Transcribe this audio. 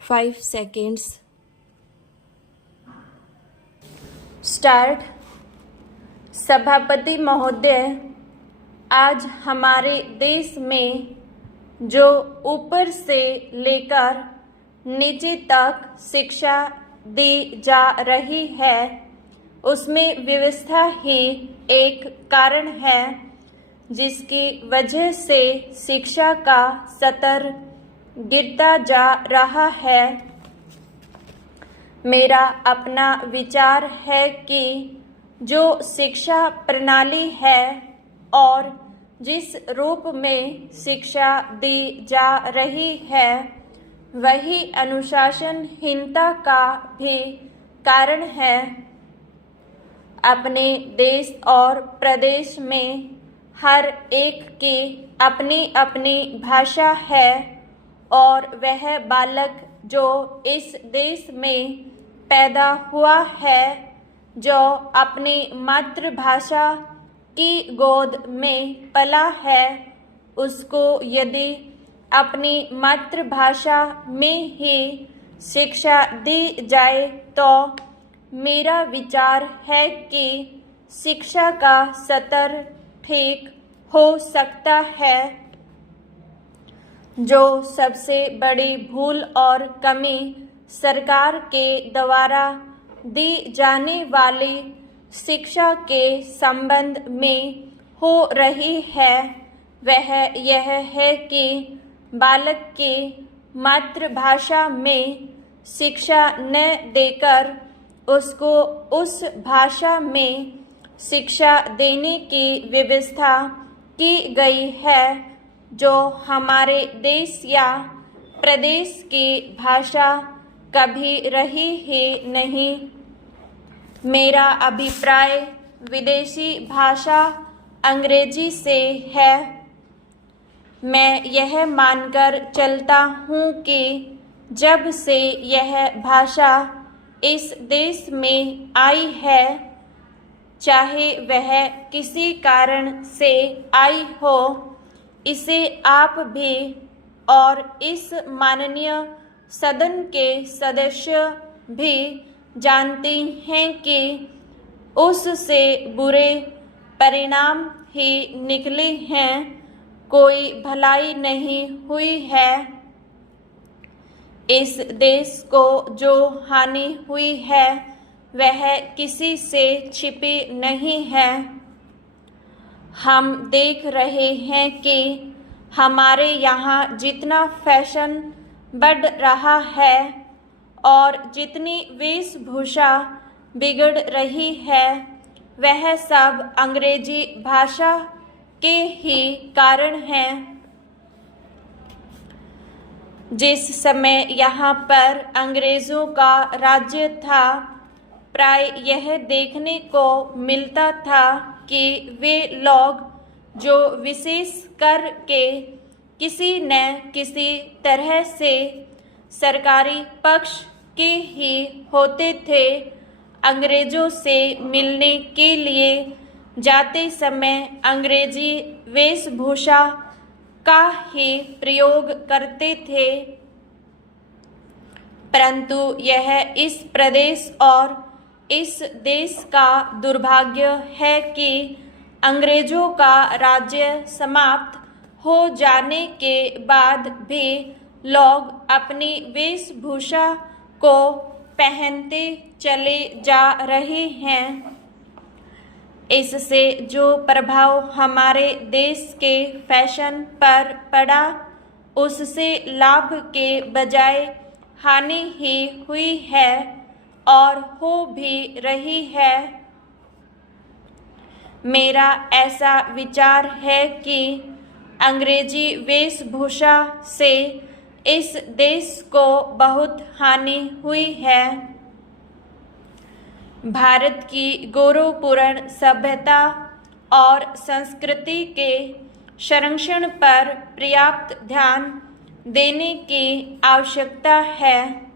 5 seconds. Start. सभापति महोदय, आज हमारे देश में जो ऊपर से लेकर नीचे तक शिक्षा दी जा रही है उसमें व्यवस्था ही एक कारण है जिसकी वजह से शिक्षा का स्तर गिरता जा रहा है। मेरा अपना विचार है कि जो शिक्षा प्रणाली है और जिस रूप में शिक्षा दी जा रही है वही अनुशासनहीनता का भी कारण है। अपने देश और प्रदेश में हर एक की अपनी अपनी भाषा है और वह बालक जो इस देश में पैदा हुआ है, जो अपनी मातृभाषा की गोद में पला है, उसको यदि अपनी मातृभाषा में ही शिक्षा दी जाए तो मेरा विचार है कि शिक्षा का स्तर ठीक हो सकता है। जो सबसे बड़ी भूल और कमी सरकार के द्वारा दी जाने वाली शिक्षा के संबंध में हो रही है वह यह है कि बालक की मातृभाषा में शिक्षा न देकर उसको उस भाषा में शिक्षा देने की व्यवस्था की गई है जो हमारे देश या प्रदेश की भाषा कभी रही ही नहीं। मेरा अभिप्राय विदेशी भाषा अंग्रेजी से है। मैं यह मानकर चलता हूँ कि जब से यह भाषा इस देश में आई है, चाहे वह किसी कारण से आई हो, इसे आप भी और इस माननीय सदन के सदस्य भी जानते हैं कि उससे बुरे परिणाम ही निकले हैं, कोई भलाई नहीं हुई है। इस देश को जो हानि हुई है वह किसी से छिपी नहीं है। हम देख रहे हैं कि हमारे यहाँ जितना फैशन बढ़ रहा है और जितनी वेशभूषा बिगड़ रही है वह सब अंग्रेजी भाषा के ही कारण है। जिस समय यहाँ पर अंग्रेज़ों का राज्य था, प्राय यह देखने को मिलता था कि वे लोग जो विशेष कर के किसी न किसी तरह से सरकारी पक्ष के ही होते थे, अंग्रेज़ों से मिलने के लिए जाते समय अंग्रेजी वेशभूषा का ही प्रयोग करते थे। परंतु यह इस प्रदेश और इस देश का दुर्भाग्य है कि अंग्रेजों का राज्य समाप्त हो जाने के बाद भी लोग अपनी वेशभूषा को पहनते चले जा रहे हैं। इससे जो प्रभाव हमारे देश के फैशन पर पड़ा उससे लाभ के बजाय हानि ही हुई है और हो भी रही है। मेरा ऐसा विचार है कि अंग्रेजी वेशभूषा से इस देश को बहुत हानि हुई है। भारत की गौरवपूर्ण सभ्यता और संस्कृति के संरक्षण पर पर्याप्त ध्यान देने की आवश्यकता है।